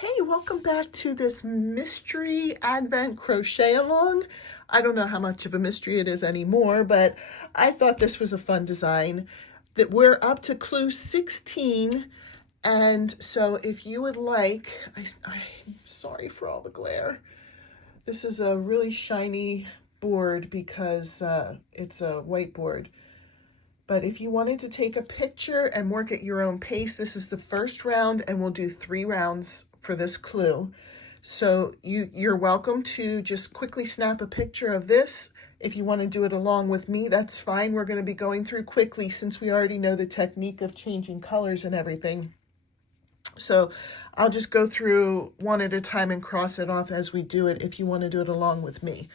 Hey, welcome back to this Mystery Advent Crochet Along. I don't know how much of a mystery it is anymore, but I thought this was a fun design. That we're up to clue 16, and so if you would like, I'm sorry for all the glare. This is a really shiny board because it's a whiteboard. But if you wanted to take a picture and work at your own pace, this is the first round, and we'll do 3 rounds for this clue. So you're welcome to just quickly snap a picture of this. If you want to do it along with me, that's fine. We're going to be going through quickly since we already know the technique of changing colors and everything. So I'll just go through one at a time and cross it off as we do it if you want to do it along with me.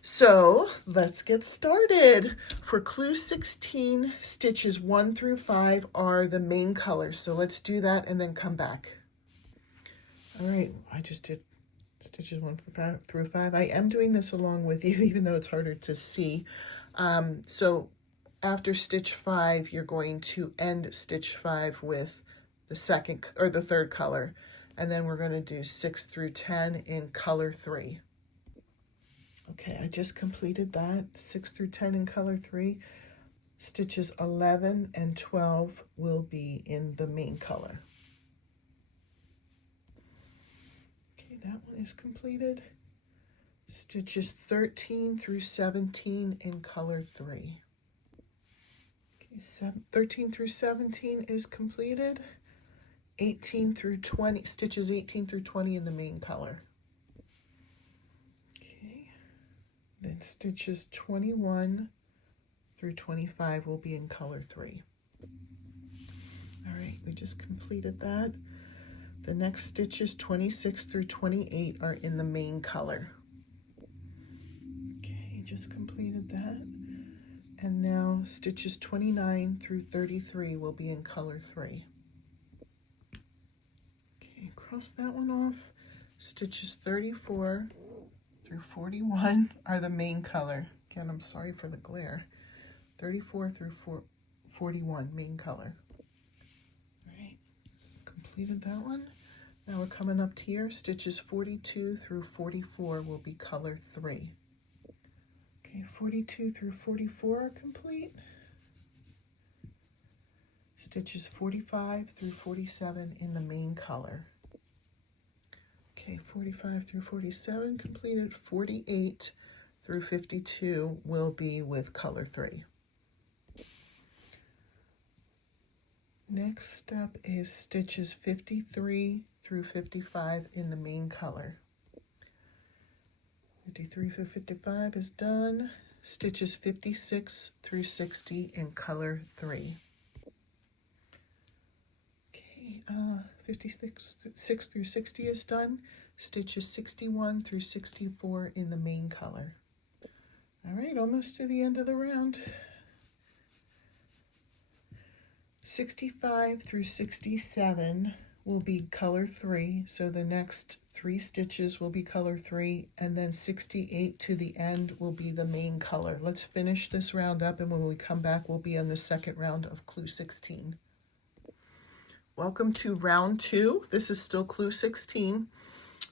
So let's get started. For clue 16, stitches 1 through 5 are the main colors. So let's do that and then come back. All right, I just did stitches 1 through 5. I am doing this along with you, even though it's harder to see. So after stitch 5, you're going to end stitch 5 with the second or the third color. And then we're going to do 6 through 10 in color 3. Okay, I just completed that, 6 through 10 in color 3. Stitches 11 and 12 will be in the main color. Okay, that one is completed. Stitches 13 through 17 in color 3. Okay, 13 through 17 is completed. 18 through 20, stitches 18 through 20 in the main color. Then stitches 21 through 25 will be in color 3. All right, we just completed that. The next stitches 26 through 28 are in the main color. Okay, just completed that. And now stitches 29 through 33 will be in color 3. Okay, cross that one off. Stitches 34 through 41 are the main color. Again, I'm sorry for the glare. 34 through 41, main color. All right, completed that one. Now we're coming up to here. Stitches 42 through 44 will be color 3. Okay, 42 through 44 are complete. Stitches 45 through 47 in the main color. Okay, 45 through 47 completed. 48 through 52 will be with color 3. Next step is stitches 53 through 55 in the main color. 53 through 55 is done. Stitches 56 through 60 in color 3. Okay, 56 through 60 is done. Stitches 61 through 64 in the main color. All right, almost to the end of the round. 65 through 67 will be color 3, so the next 3 stitches will be color 3, and then 68 to the end will be the main color. Let's finish this round up, and when we come back, we'll be on the second round of clue 16. Welcome to round 2. This is still clue 16.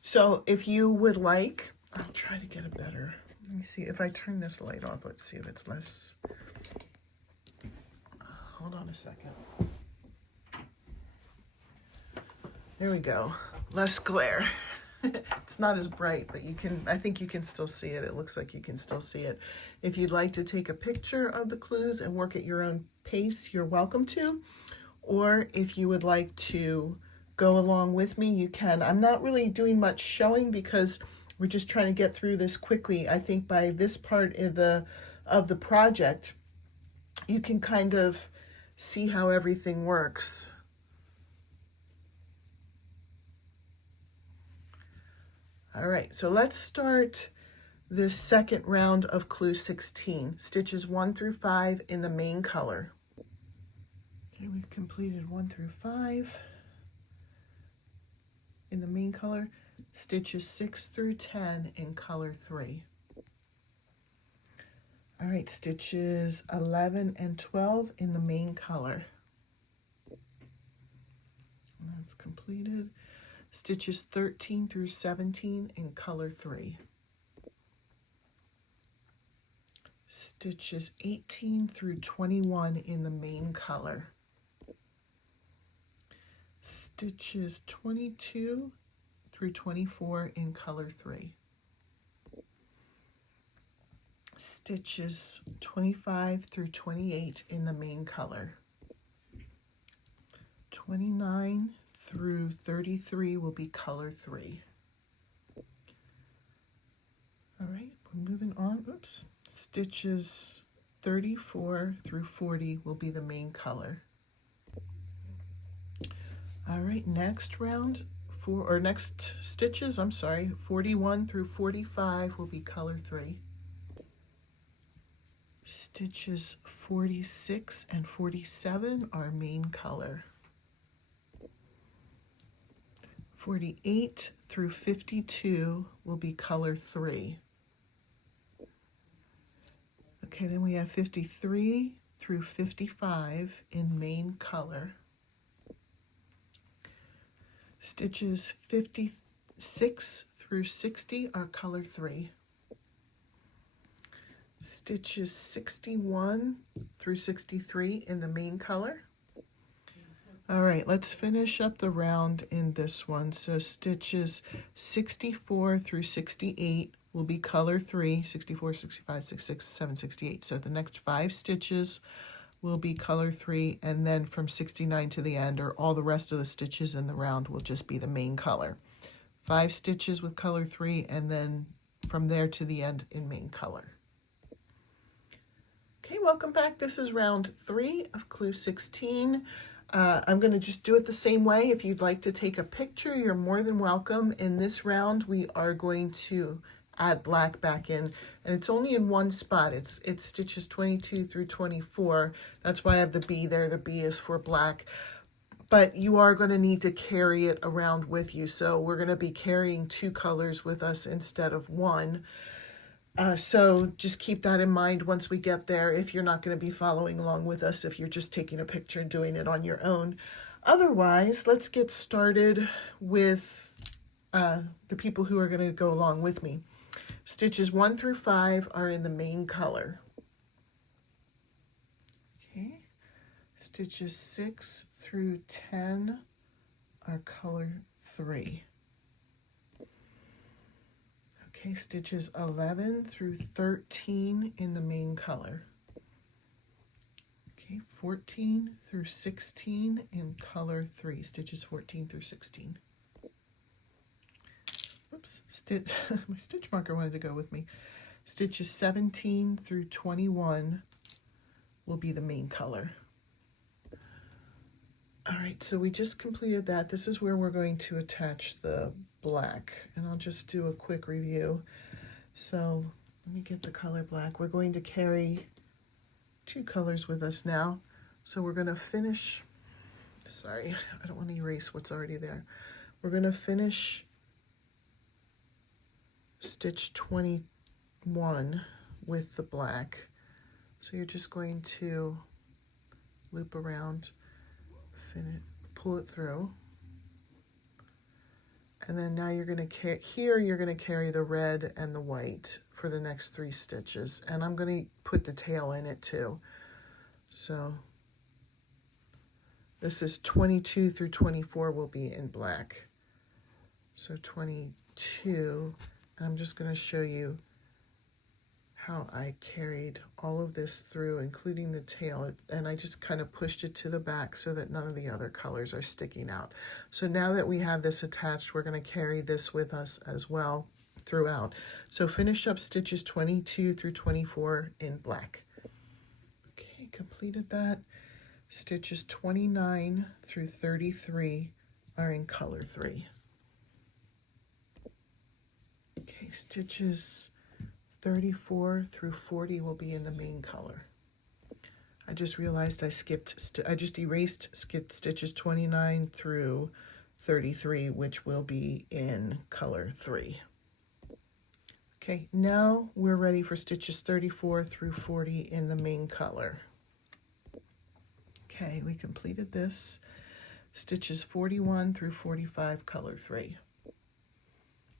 So if you would like, I'll try to get a better, let me see if I turn this light off. Let's see if it's less. Hold on a second. There we go. Less glare. It's not as bright, but I think you can still see it. It looks like you can still see it. If you'd like to take a picture of the clues and work at your own pace, you're welcome to. Or if you would like to go along with me, you can. I'm not really doing much showing because we're just trying to get through this quickly. I think by this part of the project, you can kind of see how everything works. All right, so let's start this second round of clue 16. Stitches 1 through 5 in the main color. Okay, we've completed 1 through 5 in the main color. Stitches 6 through 10 in color 3. All right, stitches 11 and 12 in the main color. That's completed. stitches 13 through 17 in color 3, stitches 18 through 21 in the main color, stitches 22 through 24 in color 3, stitches 25 through 28 in the main color, 29 through 33 will be color 3. All right, we're moving on. Oops. Stitches 34 through 40 will be the main color. All right, next stitches, 41 through 45 will be color 3. Stitches 46 and 47 are main color. 48 through 52 will be color 3. Okay, then we have 53 through 55 in main color. Stitches 56 through 60 are color 3. Stitches 61 through 63 in the main color. All right, let's finish up the round in this one. So stitches 64 through 68 will be color 3, 64, 65, 66, 67, 68. So the next 5 stitches will be color 3, and then from 69 to the end, or all the rest of the stitches in the round, will just be the main color. 5 stitches with color 3, and then from there to the end in main color. Okay, welcome back. This is round 3 of Clue 16. I'm going to just do it the same way. If you'd like to take a picture, you're more than welcome. In this round, we are going to add black back in, and it's only in one spot. It's stitches 22 through 24. That's why I have the B there. The B is for black. But you are going to need to carry it around with you. So we're going to be carrying 2 colors with us instead of 1. So just keep that in mind once we get there, if you're not going to be following along with us, if you're just taking a picture and doing it on your own. Otherwise, let's get started with the people who are going to go along with me. Stitches 1 through 5 are in the main color. Okay. Stitches 6 through 10 are color 3. Okay, stitches 11 through 13 in the main color. Okay, 14 through 16 in color 3, stitches 14 through 16. Oops, my stitch marker wanted to go with me. Stitches 17 through 21 will be the main color. All right, so we just completed that. This is where we're going to attach the black, and I'll just do a quick review. So let me get the color black. We're going to carry 2 colors with us now. So we're going to finish, sorry, I don't want to erase what's already there. We're going to finish stitch 21 with the black. So you're just going to loop around, pull it through, and then now you're going to you're going to carry the red and the white for the next 3 stitches, and I'm going to put the tail in it too. So this is 22 through 24 will be in black. So 22, and I'm just going to show you how I carried all of this through, including the tail, and I just kind of pushed it to the back so that none of the other colors are sticking out. So now that we have this attached, we're going to carry this with us as well throughout. So finish up stitches 22 through 24 in black. Okay, completed that. Stitches 29 through 33 are in color 3. Okay, stitches 34 through 40 will be in the main color. I just realized I just erased stitches 29 through 33, which will be in color 3. Okay, now we're ready for stitches 34 through 40 in the main color. Okay, we completed this. stitches 41 through 45, color 3.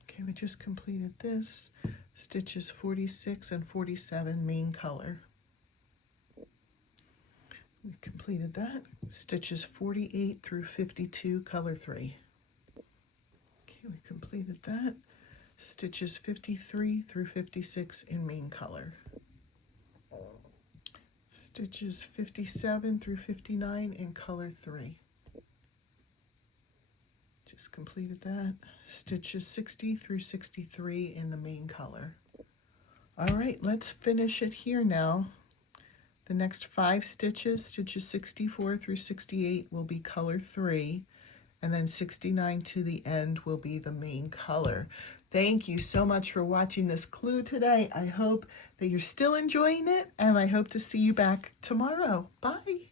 Okay, we just completed this. Stitches 46 and 47, main color. We completed that. Stitches 48 through 52, color 3. Okay, we completed that. Stitches 53 through 56 in main color. Stitches 57 through 59 in color 3. Just completed that. Stitches 60 through 63 in the main color. All right, let's finish it here now. The next 5 stitches, stitches 64 through 68, will be color 3, and then 69 to the end will be the main color. Thank you so much for watching this clue today. I hope that you're still enjoying it, and I hope to see you back tomorrow. Bye.